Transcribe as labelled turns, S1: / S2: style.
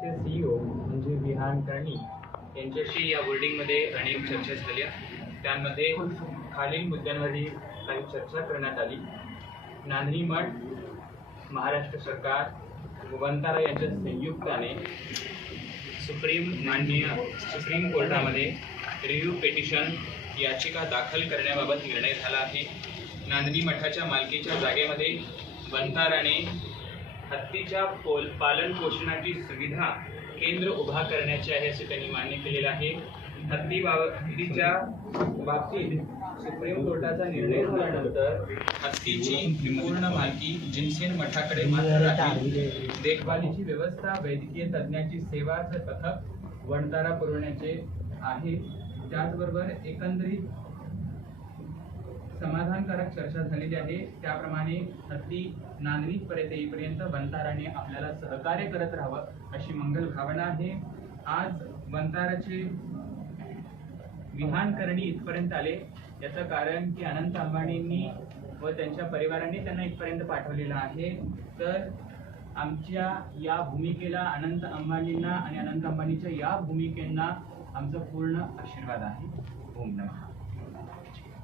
S1: चे CEO e म्हणजे विहान कर्णी
S2: यांच्याशी या बोर्डिंगमध्ये अनेक चर्चा झाल्या त्यामध्ये खालील मुद्द्यांवरही काही चर्चा करण्यात आली नांदणी मठ महाराष्ट्र सरकार गोवंतारा यांच्या संयुक्ताने सुप्रीम माननीय सुप्रीम कोर्टामध्ये रिव्ह्यू पेटिशन याचिका दाखल करण्याबाबत निर्णय झाला आहे नांदणी मठाच्या मालकीच्या जागेमध्ये बंताराने हत्तीच्या पोल पालन पोषणाची सुविधा केंद्र उभा करण्याची आहे असे त्यांनी मान्य केलेलं आहे हत्ती बाबतीच्या बाबतीत सुप्रीम कोर्टाचा निर्णय झाल्यानंतर हत्तीची पूर्ण मालकी जिनसेन मठाकडे मात्र देखभालीची व्यवस्था वैद्यकीय तज्ज्ञाची सेवा तथा वणतारा पुरवण्याचे आहे त्याचबरोबर एकंदरीत समाधानकारक चर्चा झालेली आहे त्याप्रमाणे अगदी पर्यंत येईपर्यंत वंताराने आपल्याला सहकार्य करत राहावं अशी मंगल भावना आहे आज वंताराचे विहान करणी इथपर्यंत आले याचं कारण की अनंत अंबाणींनी व त्यांच्या परिवाराने त्यांना इथपर्यंत पाठवलेलं आहे तर आमच्या या भूमिकेला अनंत अंबानींना आणि अनंत अंबानीच्या या भूमिकेंना आमचा पूर्ण आशीर्वाद आहे ओम नमः